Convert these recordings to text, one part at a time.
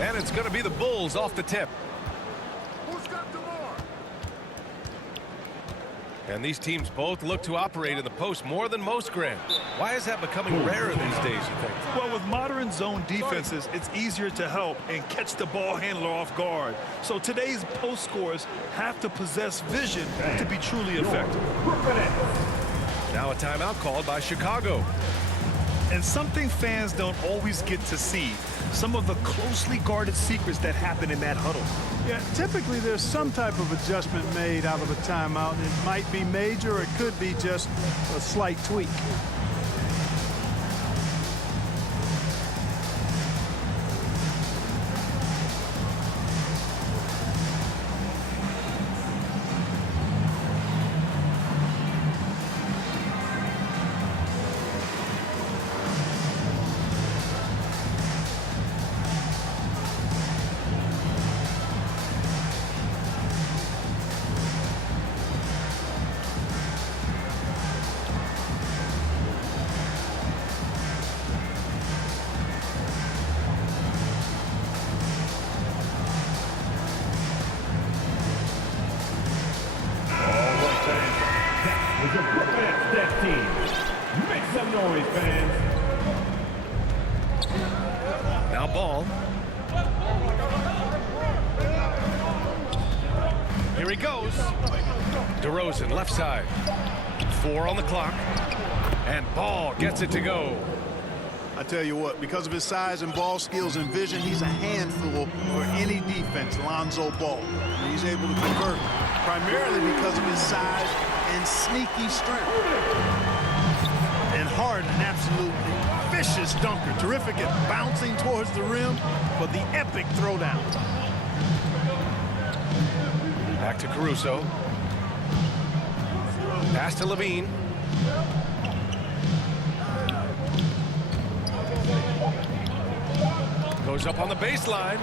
And it's going to be the Bulls off the tip. And these teams both look to operate in the post more than most, Grant. Why is that becoming rarer these days, you think? Well, with modern zone defenses, it's easier to help and catch the ball handler off guard. So today's post scorers have to possess vision to be truly effective. Now a timeout called by Chicago. And something fans don't always get to see, some of the closely guarded secrets that happen in that huddle. Yeah, typically there's some type of adjustment made out of a timeout. It might be major, or it could be just a slight tweak. Now ball. Here he goes. DeRozan, left side. 4 on the clock. And Ball gets it to go. I tell you what, because of his size and ball skills and vision, he's a handful for any defense, Lonzo Ball. And he's able to convert, primarily because of his size and sneaky strength. And Harden, an absolutely vicious dunker. Terrific at bouncing towards the rim for the epic throwdown. Back to Caruso. Pass to Levine. Goes up on the baseline.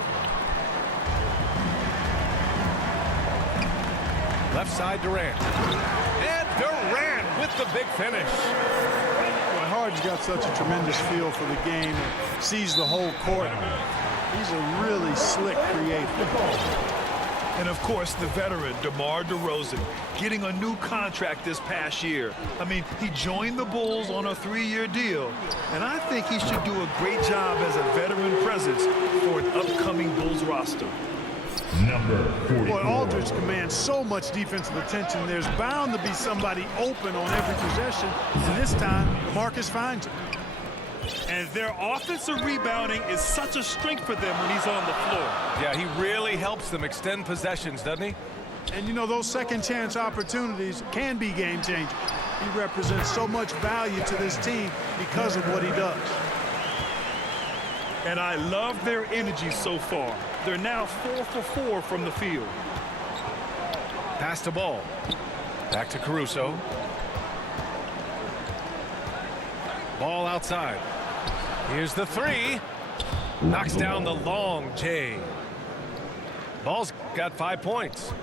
Left side, Durant. And Durant with the big finish. Well, Harden's got such a tremendous feel for the game and sees the whole court. He's a really slick creator. And, of course, the veteran, DeMar DeRozan, getting a new contract this past year. I mean, he joined the Bulls on a 3-year deal, and I think he should do a great job as a veteran presence for an upcoming Bulls roster. Number 44. Boy, Aldridge commands so much defensive attention. There's bound to be somebody open on every possession, and this time, Marcus finds it. And their offensive rebounding is such a strength for them when he's on the floor. Yeah, he really helps them extend possessions, doesn't he? And, you know, those second-chance opportunities can be game-changers. He represents so much value to this team because of what he does. And I love their energy so far. They're now 4 for 4 from the field. Pass to Ball. Back to Caruso. Ball outside. Here's the 3. Knocks down the long J. Ball's got 5 points.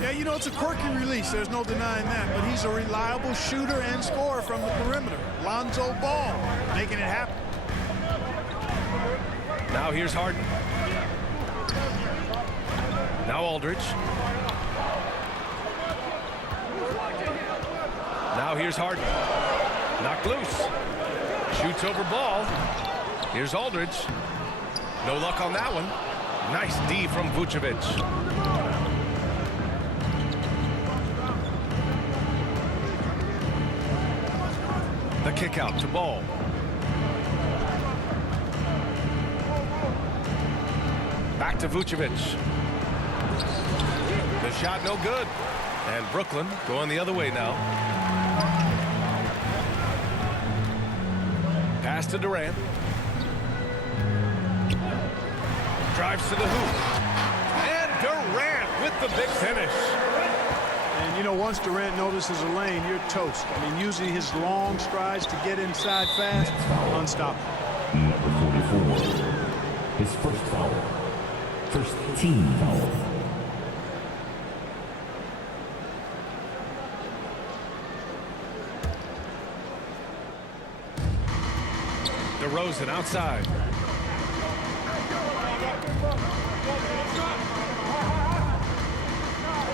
Yeah, you know, it's a quirky release. There's no denying that. But he's a reliable shooter and scorer from the perimeter. Lonzo Ball making it happen. Now here's Harden. Now Aldridge. Now here's Harden. Knocked loose. Shoots over Ball. Here's Aldridge. No luck on that one. Nice D from Vucevic. The kick out to Ball. Back to Vucevic. The shot no good. And Brooklyn going the other way now. Pass to Durant. Drives to the hoop. And Durant with the big finish. And, you know, once Durant notices a lane, you're toast. I mean, using his long strides to get inside fast, unstoppable. Number 44. His first foul. First team foul. DeRozan outside.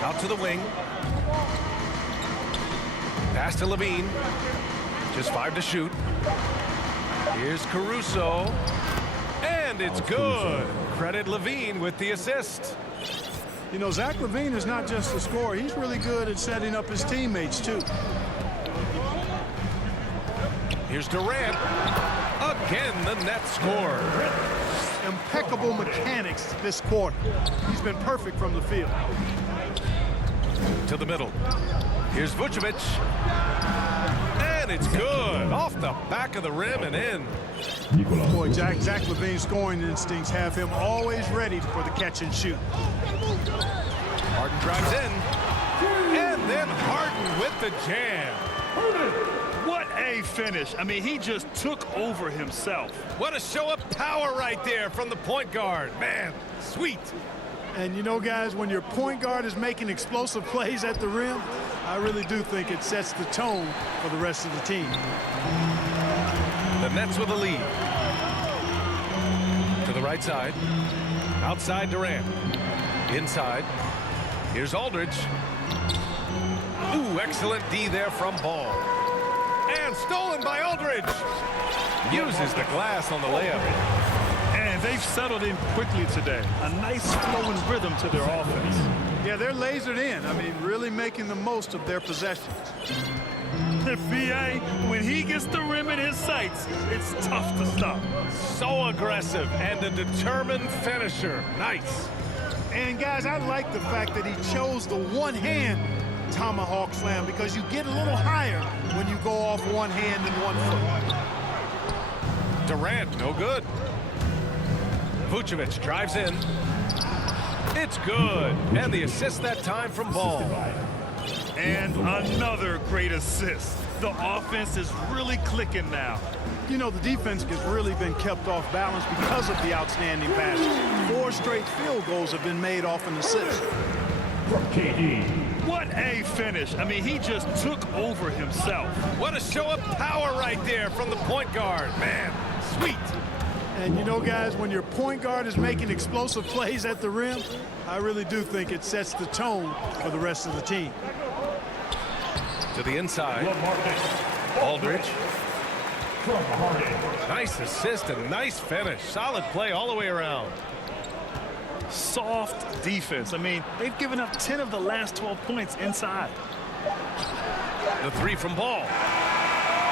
Out to the wing. Pass to Levine. Just 5 to shoot. Here's Caruso. And it's good. Credit Levine with the assist. You know, Zach LaVine is not just a scorer. He's really good at setting up his teammates, too. Here's Durant. Again, the net score. Impeccable mechanics this quarter. He's been perfect from the field. To the middle. Here's Vucevic. And it's good. Off the back of the rim and in. Boy, Zach LaVine's scoring instincts have him always ready for the catch and shoot. Harden drives in. And then Harden with the jam. What a finish. I mean, he just took over himself. What a show of power right there from the point guard. Man, sweet. And you know, guys, when your point guard is making explosive plays at the rim, I really do think it sets the tone for the rest of the team. The Nets with the lead. To the right side. Outside Durant. Inside. Here's Aldridge. Ooh, excellent D there from Ball. And stolen by Aldridge. Uses the glass on the layup. And they've settled in quickly today. A nice flowing rhythm to their offense. Yeah, they're lasered in. I mean, really making the most of their possessions. B.A., when he gets the rim in his sights, it's tough to stop. So aggressive and a determined finisher. Nice. And, guys, I like the fact that he chose the one-hand tomahawk slam because you get a little higher when you go off one hand and 1 foot. Durant, no good. Vucevic drives in. It's good. And the assist that time from Ball. And another great assist. The offense is really clicking now. You know, the defense has really been kept off balance because of the outstanding passes. 4 straight field goals have been made off an assist. KD. What a finish. I mean, he just took over himself. What a show of power right there from the point guard. Man, sweet. And you know, guys, when your point guard is making explosive plays at the rim, I really do think it sets the tone for the rest of the team. To the inside. Aldridge. Nice assist and nice finish. Solid play all the way around. Soft defense. I mean, they've given up 10 of the last 12 points inside. The 3 from Ball.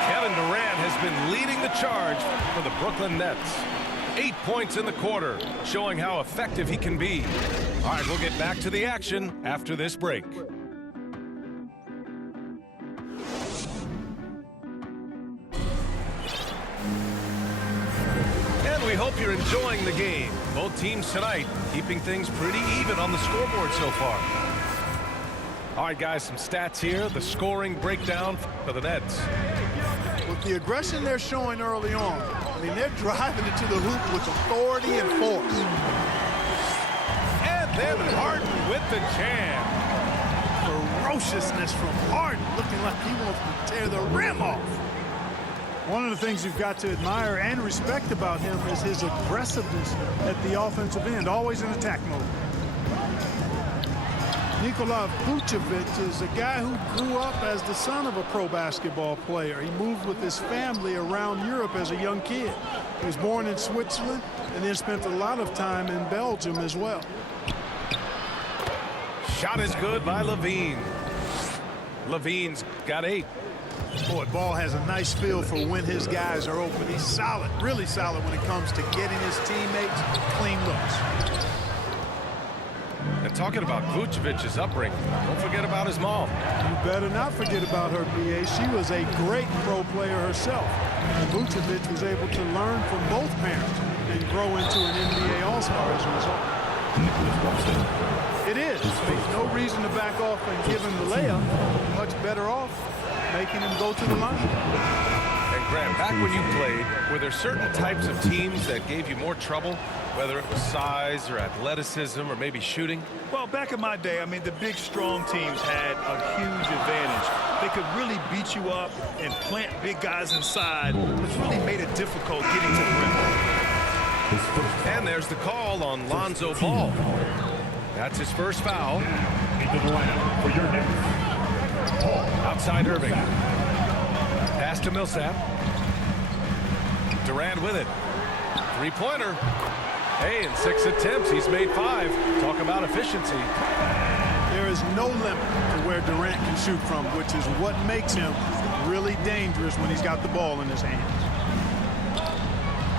Kevin Durant has been leading the charge for the Brooklyn Nets. 8 points in the quarter, showing how effective he can be. All right, we'll get back to the action after this break. And we hope you're enjoying the game. Both teams tonight keeping things pretty even on the scoreboard so far. All right, guys, some stats here. The scoring breakdown for the Nets. With the aggression they're showing early on, I mean, they're driving it to the hoop with authority and force. And then Harden with the jam. Ferociousness from Harden, looking like he wants to tear the rim off. One of the things you've got to admire and respect about him is his aggressiveness at the offensive end, always in attack mode. Nikola Vucevic is a guy who grew up as the son of a pro basketball player. He moved with his family around Europe as a young kid. He was born in Switzerland and then spent a lot of time in Belgium as well. Shot is good by Levine. Levine's got 8. Boy, Ball has a nice feel for when his guys are open. He's solid, really solid when it comes to getting his teammates clean looks. And talking about Vucevic's upbringing, don't forget about his mom. You better not forget about her, B.A. She was a great pro player herself. And Vucevic was able to learn from both parents and grow into an NBA All-Star as a result. It is. There's no reason to back off and give him the layup. Much better off making him go to the line. And Grant, back when you played, were there certain types of teams that gave you more trouble, whether it was size or athleticism or maybe shooting? Well, back in my day, I mean, the big, strong teams had a huge advantage. They could really beat you up and plant big guys inside, which really made it difficult getting to the rim. His first And there's the call on Lonzo Ball. That's his first foul. into the lineup for your next. Outside Irving. Pass to Millsap. Durant with it. Three-pointer. Hey, in 6 attempts, he's made 5. Talk about efficiency. There is no limit to where Durant can shoot from, which is what makes him really dangerous when he's got the ball in his hands.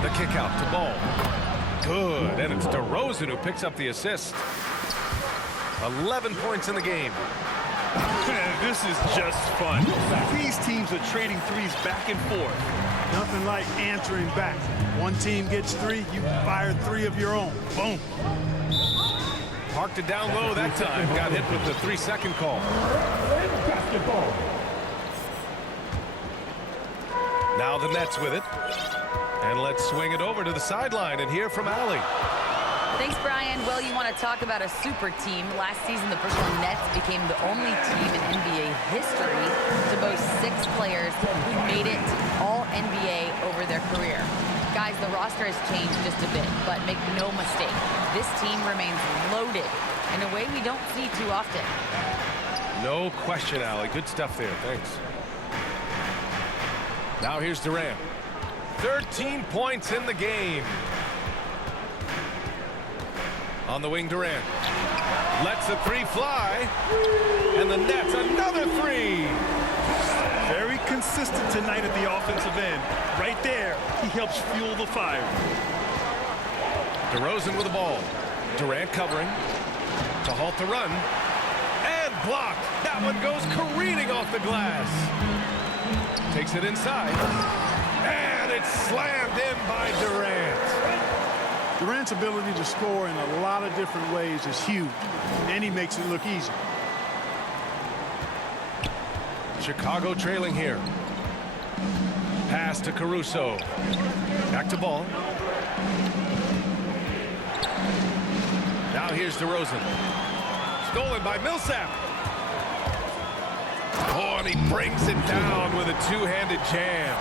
The kick out to Ball. Good, and it's DeRozan who picks up the assist. 11 points in the game. Man, this is just fun. These teams are trading threes back and forth. Nothing like answering back. One team gets 3, you fire 3 of your own. Boom. Parked it down low that time. Got hit with the 3-second call. Basketball. Now the Nets with it. And let's swing it over to the sideline and hear from Allie. Thanks, Brian. Well, you want to talk about a super team. Last season, the Brooklyn Nets became the only team in NBA history to boast 6 players who made it to All-NBA over their career. Guys, the roster has changed just a bit, but make no mistake, this team remains loaded in a way we don't see too often. No question, Allie. Good stuff there. Thanks. Now here's Durant. 13 points in the game. On the wing, Durant. Lets the 3 fly. And the Nets, another 3. Very consistent tonight at the offensive end. Right there, he helps fuel the fire. DeRozan with the ball. Durant covering to halt the run. And blocked. That one goes careening off the glass. Takes it inside. And it's slammed in by Durant. Durant's ability to score in a lot of different ways is huge, and he makes it look easy. Chicago trailing here. Pass to Caruso. Back to Ball. Now here's DeRozan. Stolen by Millsap. Oh, and he brings it down with a 2-handed jam.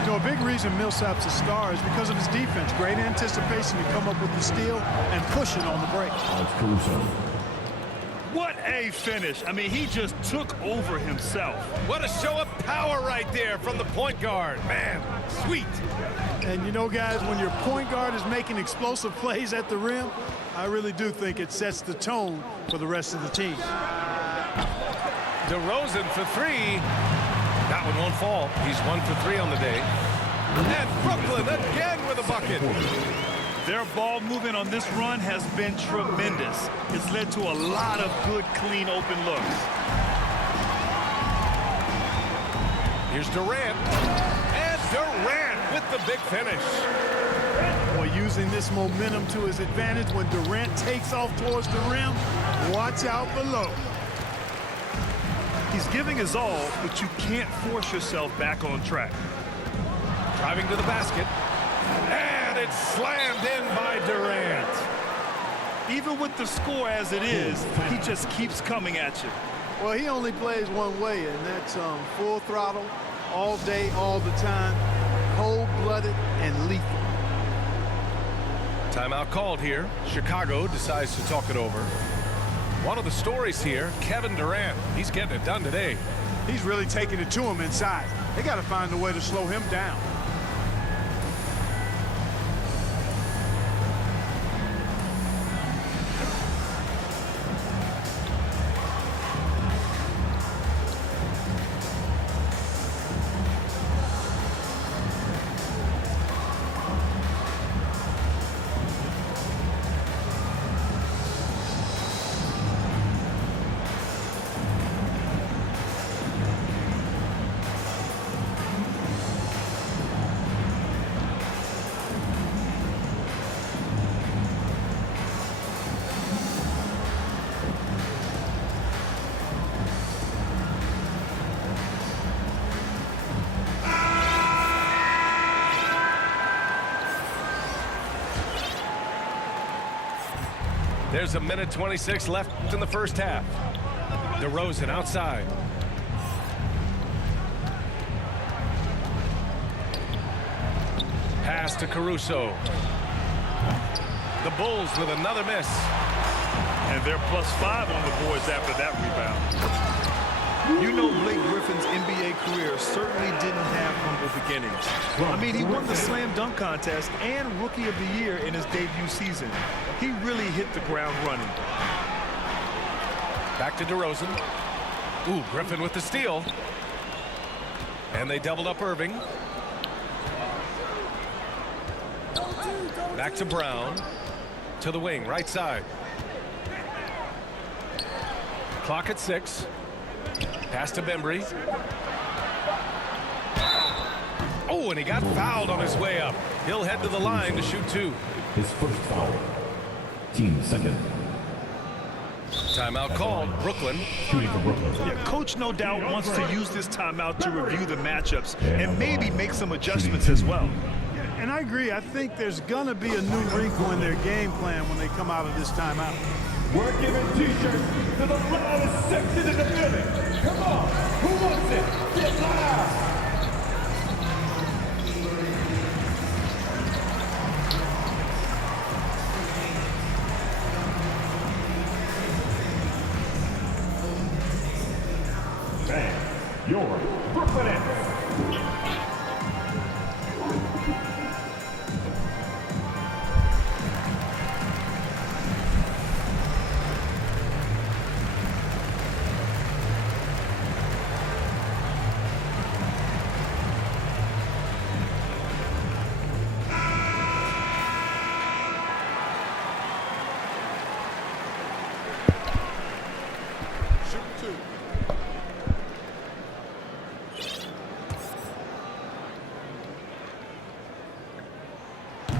You know, a big reason Millsap's a star is because of his defense. Great anticipation to come up with the steal and push it on the break. Alex Caruso. What a finish. I mean, he just took over himself. What a show of power right there from the point guard. Man, sweet. And you know, guys, when your point guard is making explosive plays at the rim, I really do think it sets the tone for the rest of the team. DeRozan for 3. That one won't fall. He's 1 for 3 on the day. And Brooklyn again with a bucket. Their ball movement on this run has been tremendous. It's led to a lot of good, clean, open looks. Here's Durant. And Durant with the big finish. Boy, using this momentum to his advantage when Durant takes off towards the rim, watch out below. He's giving his all, but you can't force yourself back on track. Driving to the basket. And it's slammed in by Durant. Even with the score as it is, he just keeps coming at you. Well, he only plays one way, and that's full throttle, all day, all the time, cold-blooded and lethal. Timeout called here. Chicago decides to talk it over. One of the stories here, Kevin Durant. He's getting it done today. He's really taking it to him inside. They got to find a way to slow him down. There's a minute 26 left in the first half. DeRozan outside. Pass Pass to Caruso. The Bulls with another miss. And they're +5 on the boards after that rebound. You know Blake Griffin's NBA career certainly didn't have humble beginnings. I mean, he won the slam dunk contest and Rookie of the Year in his debut season. He really hit the ground running. Back to DeRozan. Ooh, Griffin with the steal. And they doubled up Irving. Back to Brown. To the wing, right side. Clock at 6. Pass to Bembry. Oh, and he got fouled on his way up. He'll head to the line to shoot 2. His first foul. Team second. Timeout called. Brooklyn. Shooting for Brooklyn. Yeah, coach no doubt wants to use this timeout to review the matchups and maybe make some adjustments as well. And I agree. I think there's going to be a new wrinkle in their game plan when they come out of this timeout. We're giving t-shirts to the loudest section in the building. Come on, who wants it? Get loud! And your Brooklyn Nets.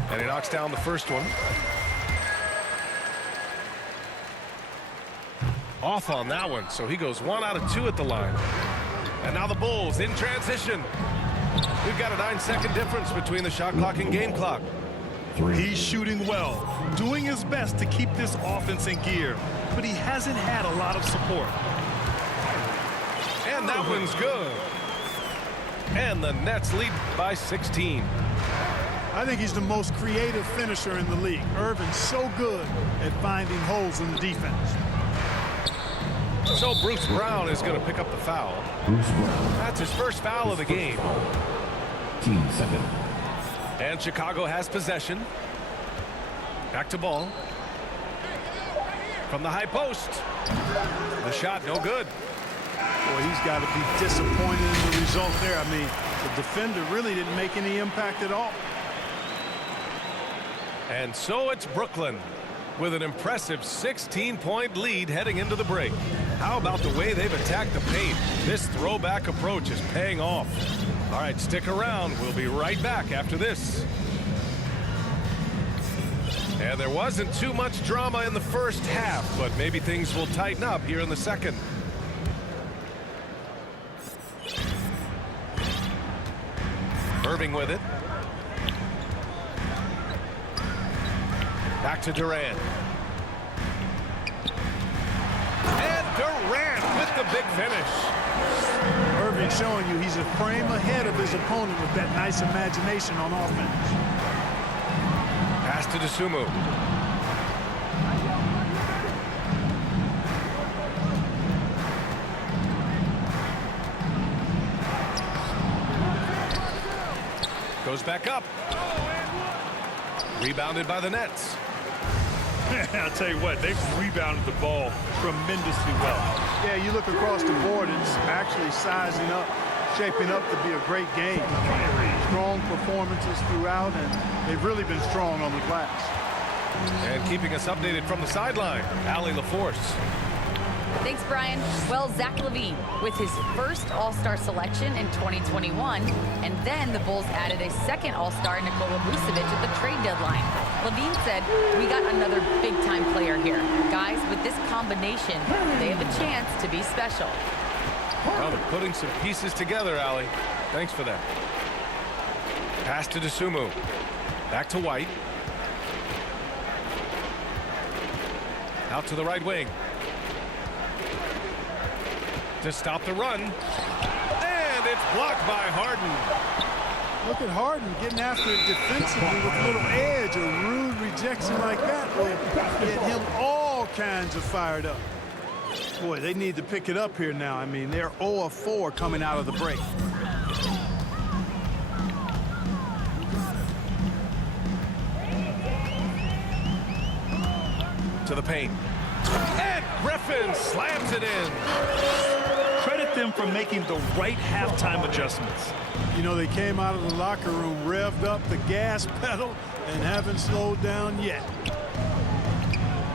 And he knocks down the first one. Off on that one, so he goes 1 out of 2 at the line. And now the Bulls in transition. We've got a 9-second difference between the shot clock and game clock. He's shooting well, doing his best to keep this offense in gear, but he hasn't had a lot of support. And that one's good. And the Nets lead by 16. I think he's the most creative finisher in the league. Irvin's so good at finding holes in the defense. So Bruce Brown is going to pick up the foul. Bruce Brown. That's his first foul of the game. Team second. And Chicago has possession. Back to Ball. From the high post. The shot no good. Boy, he's got to be disappointed in the result there. I mean, the defender really didn't make any impact at all. And so it's Brooklyn with an impressive 16-point lead heading into the break. How about the way they've attacked the paint? This throwback approach is paying off. All right, stick around. We'll be right back after this. And there wasn't too much drama in the first half, but maybe things will tighten up here in the second. Irving with it. Back to Durant. And Durant with the big finish. Irving showing you he's a frame ahead of his opponent with that nice imagination on offense. Pass to Dosunmu. Goes back up. Rebounded by the Nets. I'll tell you what, they've rebounded the ball tremendously well. Yeah, you look across the board, it's actually sizing up, shaping up to be a great game. Strong performances throughout, and they've really been strong on the glass. And keeping us updated from the sideline, Allie LaForce. Thanks, Brian. Well, Zach LaVine with his first All-Star selection in 2021, and then the Bulls added a second All-Star, Nikola Vucevic, at the trade deadline. LaVine said, "We got another big-time player here. Guys, with this combination, they have a chance to be special." Well, they're putting some pieces together, Allie. Thanks for that. Pass to Dosunmu. Back to White. Out to the right wing. To stop the run. And it's blocked by Harden. Look at Harden getting after it defensively with a little edge. A rude rejection like that will get him all kinds of fired up. Boy, they need to pick it up here now. I mean, they're 0 of 4 coming out of the break. To the paint. And Griffin slams it in. Credit them for making the right halftime adjustments. You know, they came out of the locker room, revved up the gas pedal, and haven't slowed down yet.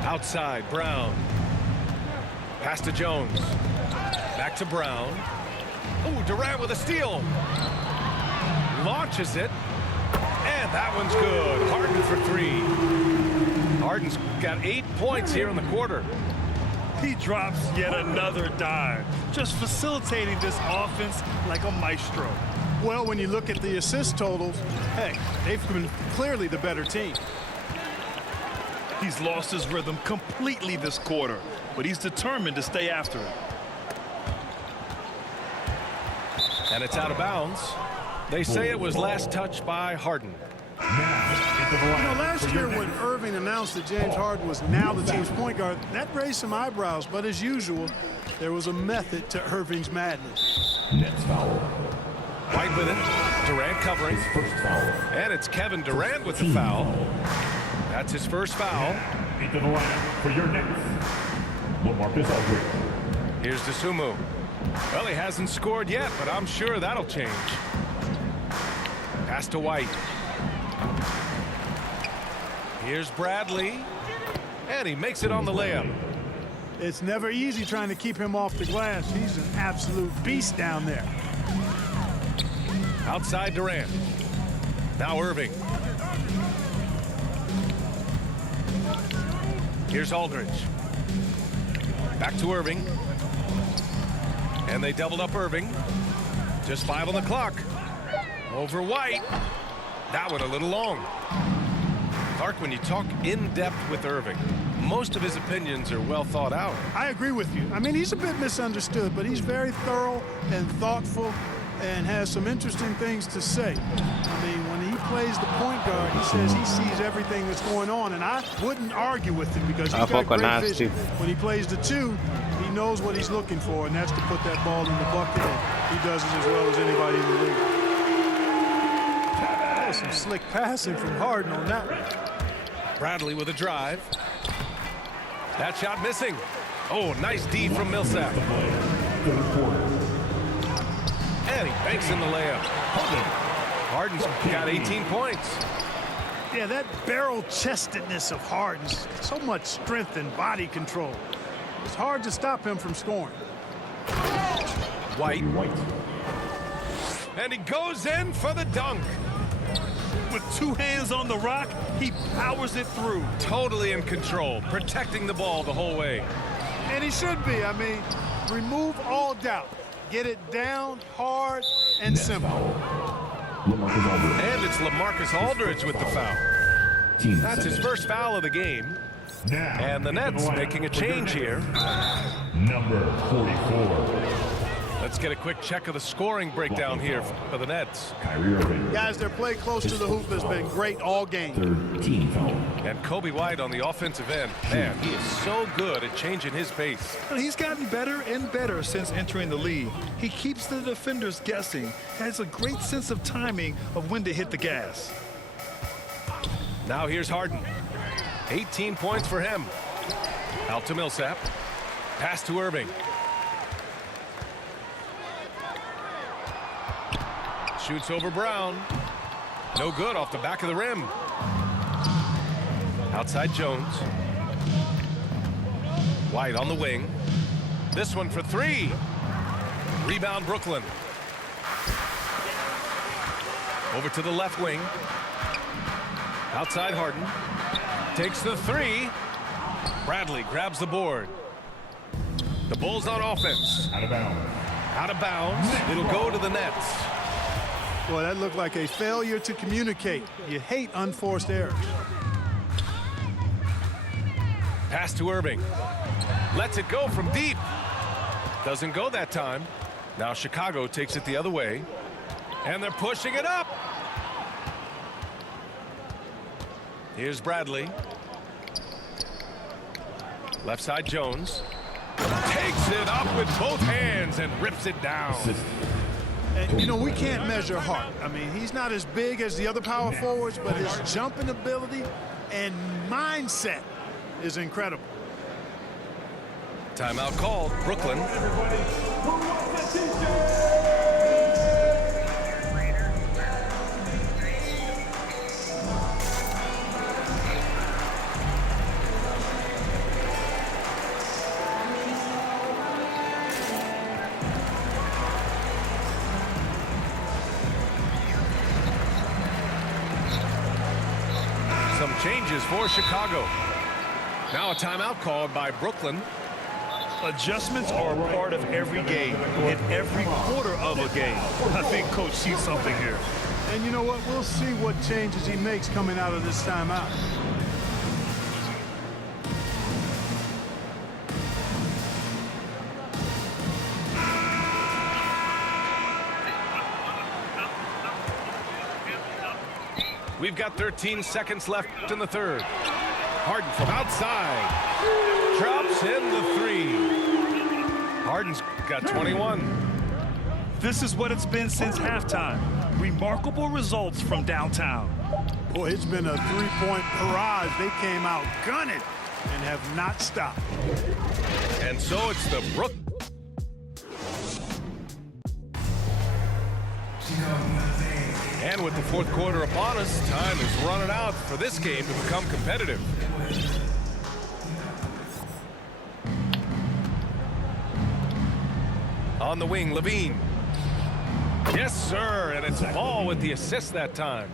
Outside, Brown. Pass to Jones. Back to Brown. Ooh, Durant with a steal. Launches it. And that one's good. Harden for 3. Harden's got 8 points here in the quarter. He drops yet another dime, just facilitating this offense like a maestro. Well, when you look at the assist totals, hey, they've been clearly the better team. He's lost his rhythm completely this quarter, but he's determined to stay after it. And it's out of bounds. They say it was last touched by Harden. You know, last year when Irving announced that James Harden was now the team's point guard, that raised some eyebrows, but as usual, there was a method to Irving's madness. Next foul. White with it. Durant covering. First foul. And it's Kevin Durant with the foul. That's his first foul. Into the line for your next. LaMarcus Aldridge. Here's DeSumo. Well, he hasn't scored yet, but I'm sure that'll change. Pass to White. Here's Bradley. And he makes it on the layup. It's never easy trying to keep him off the glass. He's an absolute beast down there. Outside Durant. Now Irving. Here's Aldridge. Back to Irving. And they doubled up Irving. Just 5 on the clock. Over White. That one a little long. Clark, when you talk in depth with Irving, most of his opinions are well thought out. I agree with you. I mean, he's a bit misunderstood, but he's very thorough and thoughtful and has some interesting things to say. I mean, when he plays the point guard, he says he sees everything that's going on, and I wouldn't argue with him because he's got great vision. When he plays the 2, he knows what he's looking for, and that's to put that ball in the bucket, and he does it as well as anybody in the league. Oh, some slick passing from Harden on that one. Bradley with a drive. That shot missing. Oh, nice D from Millsap. And he banks in the layup. Harden's got 18 points. Yeah, that barrel-chestedness of Harden's, so much strength and body control. It's hard to stop him from scoring. White. And he goes in for the dunk. With 2 hands on the rock, he powers it through. Totally in control, protecting the ball the whole way. And he should be. I mean, remove all doubt. Get it down, hard, and simple. And it's LaMarcus Aldridge with the foul. That's his first foul of the game. And the Nets making a change here. Number 44. Let's get a quick check of the scoring breakdown here for the Nets. Guys, their play close to the hoop has been great all game. 13 foul. And Kobe White on the offensive end. Man, he is so good at changing his pace. He's gotten better and better since entering the league. He keeps the defenders guessing, has a great sense of timing of when to hit the gas. Now here's Harden. 18 points for him. Out to Millsap. Pass to Irving. Shoots over Brown. No good off the back of the rim. Outside Jones. White on the wing. This one for 3. Rebound Brooklyn. Over to the left wing. Outside Harden. Takes the 3. Bradley grabs the board. The Bulls on offense. Out of bounds. Out of bounds. It'll go to the Nets. Boy, that looked like a failure to communicate. You hate unforced errors. Pass to Irving. Lets it go from deep. Doesn't go that time. Now Chicago takes it the other way. And they're pushing it up. Here's Bradley. Left side Jones. Takes it up with both hands and rips it down. And, you know, we can't measure heart. I mean, he's not as big as the other power forwards, but his jumping ability and mindset is incredible. Timeout called. Brooklyn. Some changes for Chicago. Now a timeout called by Brooklyn. Adjustments are a part of every game, in every quarter of a game. I think Coach sees something here. And you know what? We'll see what changes he makes coming out of this timeout. We've got 13 seconds left in the third. Harden from outside. Drops in the three. Harden's got 21. This is what it's been since halftime. Remarkable results from downtown. Boy, it's been a three-point barrage. They came out gunning and have not stopped. And so it's the Brook. And with the fourth quarter upon us, time is running out for this game to become competitive. On the wing, Levine. Yes, sir, and it's Ball with the assist that time.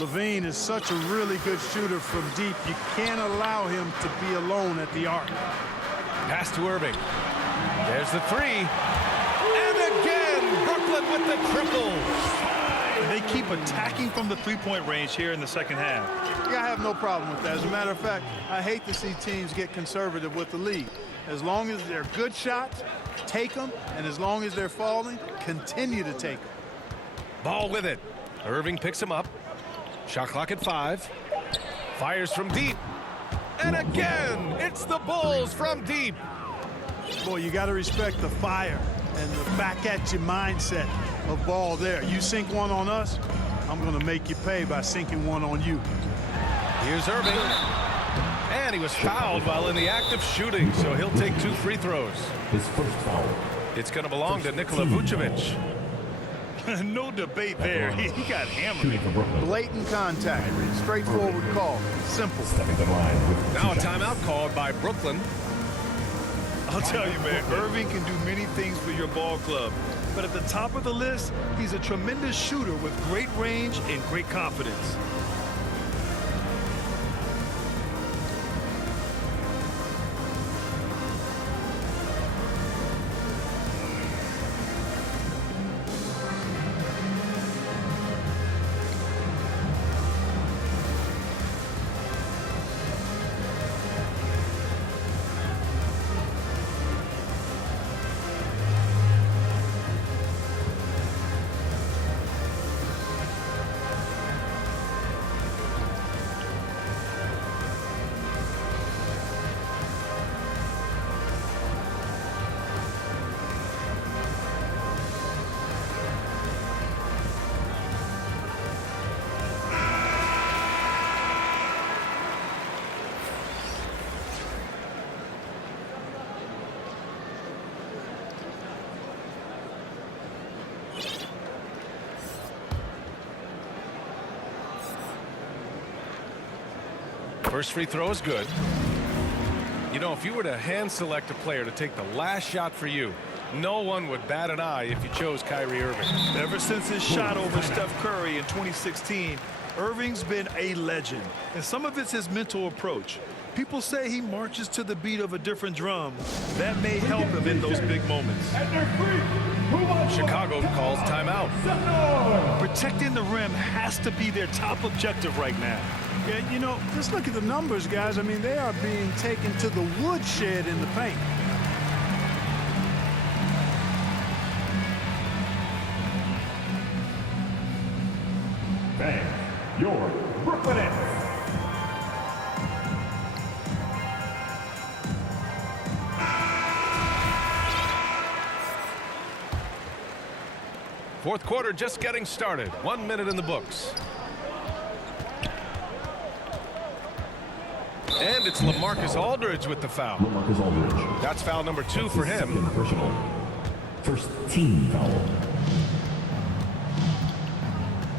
Levine is such a really good shooter from deep. You can't allow him to be alone at the arc. Pass to Irving. There's the three. And again, Brooklyn with the triple. They keep attacking from the three-point range here in the second half. Yeah, I have no problem with that. As a matter of fact, I hate to see teams get conservative with the lead. As long as they're good shots, take them, and as long as they're falling, continue to take them. Ball with it. Irving picks him up. Shot clock at 5. Fires from deep. And again, it's the Bulls from deep. Boy, you got to respect the fire and the back-at-you mindset of Ball there. You sink one on us, I'm going to make you pay by sinking one on you. Here's Irving. And he was fouled while in the act of shooting, so he'll take 2 free throws. His first foul. It's going to belong to Nikola Vucevic. No debate there. He got hammered. Blatant contact. Straightforward call. Simple. Stepping the line with Now a timeout called by Brooklyn. I'll tell you, man, Irving can do many things for your ball club. But at the top of the list, he's a tremendous shooter with great range and great confidence. First free throw is good. You know, if you were to hand select a player to take the last shot for you, no one would bat an eye if you chose Kyrie Irving. Ever since his shot over Steph Curry in 2016, Irving's been a legend. And some of it's his mental approach. People say he marches to the beat of a different drum. That may help him in those big moments. Chicago calls timeout. Protecting the rim has to be their top objective right now. Yeah, you know, just look at the numbers, guys. I mean, they are being taken to the woodshed in the paint. Fans, your Brooklyn Nets. Fourth quarter just getting started. 1 minute in the books. And it's LaMarcus Aldridge with the foul. LaMarcus Aldridge. That's foul number 2 for him. Second personal. First team foul.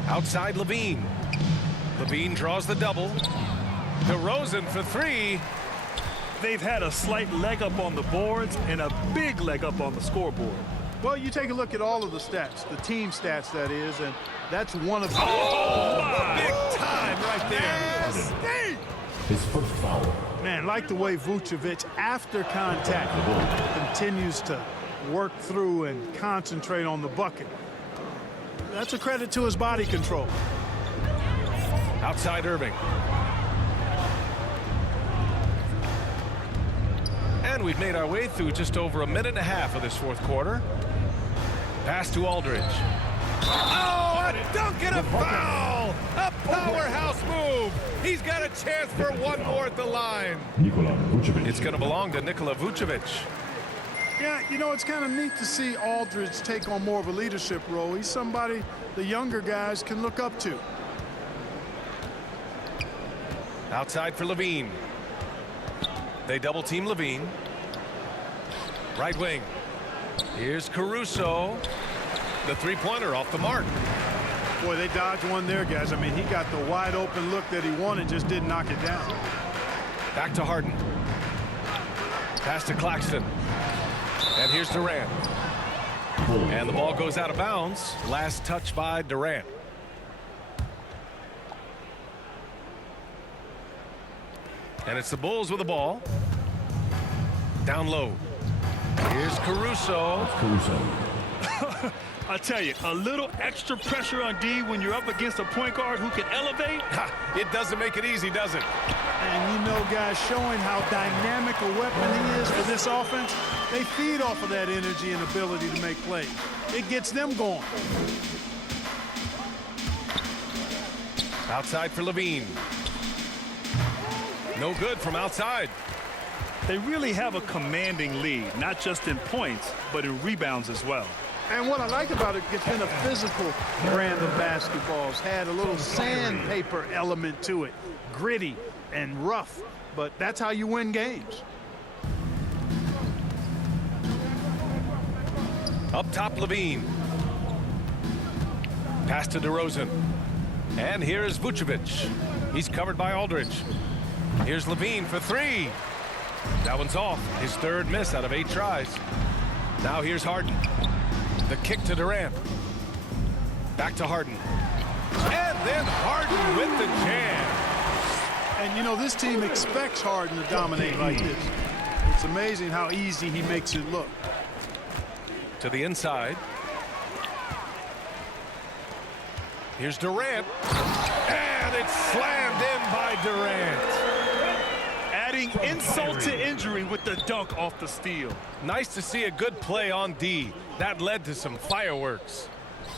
Outside Levine. Levine draws the double. DeRozan for 3. They've had a slight leg up on the boards and a big leg up on the scoreboard. Well, you take a look at all of the stats, the team stats, that is, and that's one of them. Big time right there. His first foul. Man, like the way Vucevic, after contact, continues to work through and concentrate on the bucket. That's a credit to his body control. Outside Irving. And we've made our way through just over a minute and a half of this fourth quarter. Pass to Aldridge. Oh, a dunk and a foul! A powerhouse move! He's got a chance for one more at the line. Nikola Vucevic. It's going to belong to Nikola Vucevic. Yeah, you know, it's kind of neat to see Aldridge take on more of a leadership role. He's somebody the younger guys can look up to. Outside for Levine. They double team Levine. Right wing. Here's Caruso. The three-pointer off the mark. Boy, they dodged one there, guys. I mean, he got the wide open look that he wanted, just didn't knock it down. Back to Harden. Pass to Claxton. And here's Durant. And the ball goes out of bounds. Last touch by Durant. And it's the Bulls with the ball. Down low. Here's Caruso. Caruso. I tell you, a little extra pressure on D when you're up against a point guard who can elevate. It doesn't make it easy, does it? And you know, guys, showing how dynamic a weapon he is for this offense, they feed off of that energy and ability to make plays. It gets them going. Outside for Levine. No good from outside. They really have a commanding lead, not just in points, but in rebounds as well. And what I like about it, it's been a physical brand of basketball. It's had a little sandpaper element to it, gritty and rough, but that's how you win games. Up top, Levine. Pass to DeRozan. And here's Vucevic. He's covered by Aldridge. Here's Levine for 3. That one's off. His third miss out of 8 tries. Now here's Harden. The kick to Durant. Back to Harden. And then Harden with the jam. And, you know, this team expects Harden to dominate like this. It's amazing how easy he makes it look. To the inside. Here's Durant. And it's slammed in by Durant. Adding insult to injury with the dunk off the steal. Nice to see a good play on D. That led to some fireworks.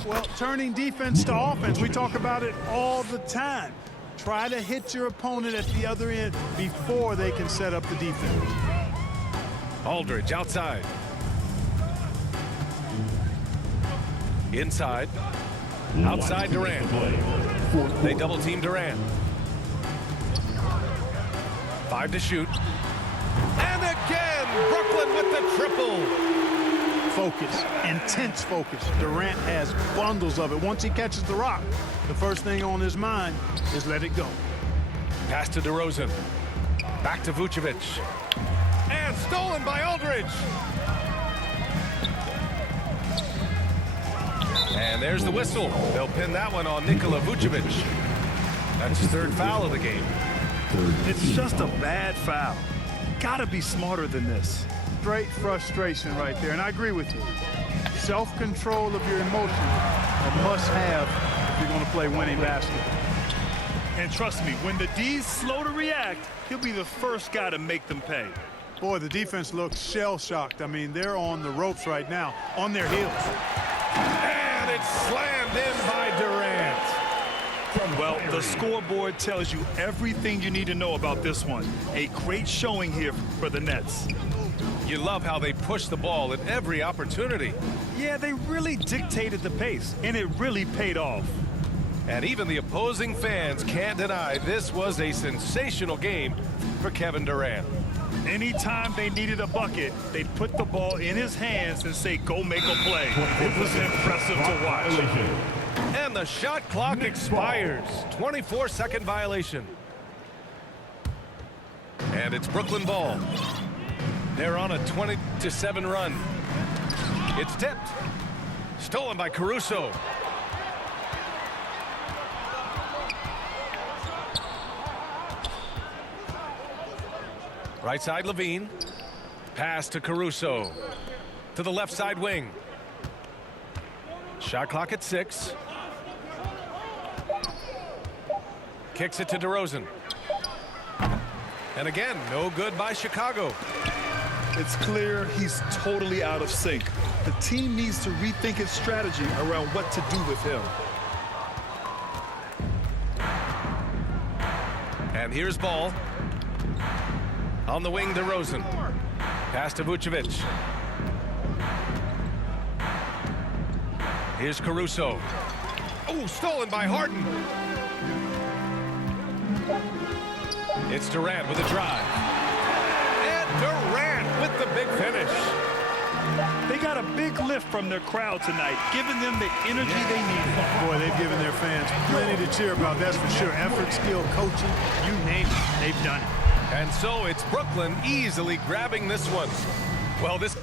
Well, turning defense to offense, we talk about it all the time. Try to hit your opponent at the other end before they can set up the defense. Aldridge outside. Inside. Outside Durant. They double team Durant. 5 to shoot. And again, Brooklyn with the triple. Focus, intense focus. Durant has bundles of it. Once he catches the rock, the first thing on his mind is let it go. Pass to DeRozan. Back to Vucevic. And stolen by Aldridge. And there's the whistle. They'll pin that one on Nikola Vucevic. That's his third foul of the game. It's just a bad foul. Gotta be smarter than this. Straight frustration right there, and I agree with you. Self-control of your emotions, a must-have if you're going to play winning basketball. And trust me, when the D's slow to react, he'll be the first guy to make them pay. Boy, the defense looks shell-shocked. I mean, they're on the ropes right now, on their heels. And it's slammed in by Durant. Well, the scoreboard tells you everything you need to know about this one. A great showing here for the Nets. You love how they push the ball at every opportunity. Yeah, they really dictated the pace, and it really paid off. And even the opposing fans can't deny this was a sensational game for Kevin Durant. Anytime they needed a bucket, they'd put the ball in his hands and say, go make a play. It was impressive to watch. And the shot clock expires. 24-second violation. And it's Brooklyn ball. They're on a 20-7 run. It's tipped. Stolen by Caruso. Right side, Levine. Pass to Caruso. To the left side wing. Shot clock at 6. Kicks it to DeRozan. And again, no good by Chicago. It's clear he's totally out of sync. The team needs to rethink its strategy around what to do with him. And here's ball. On the wing, DeRozan. Pass to Vucevic. Here's Caruso. Oh, stolen by Harden. It's Durant with a drive. And Durant with the big finish. They got a big lift from their crowd tonight, giving them the energy they needed. Boy, they've given their fans plenty to cheer about, that's for sure. Effort, skill, coaching, you name it, they've done it. And so it's Brooklyn easily grabbing this one. Well, this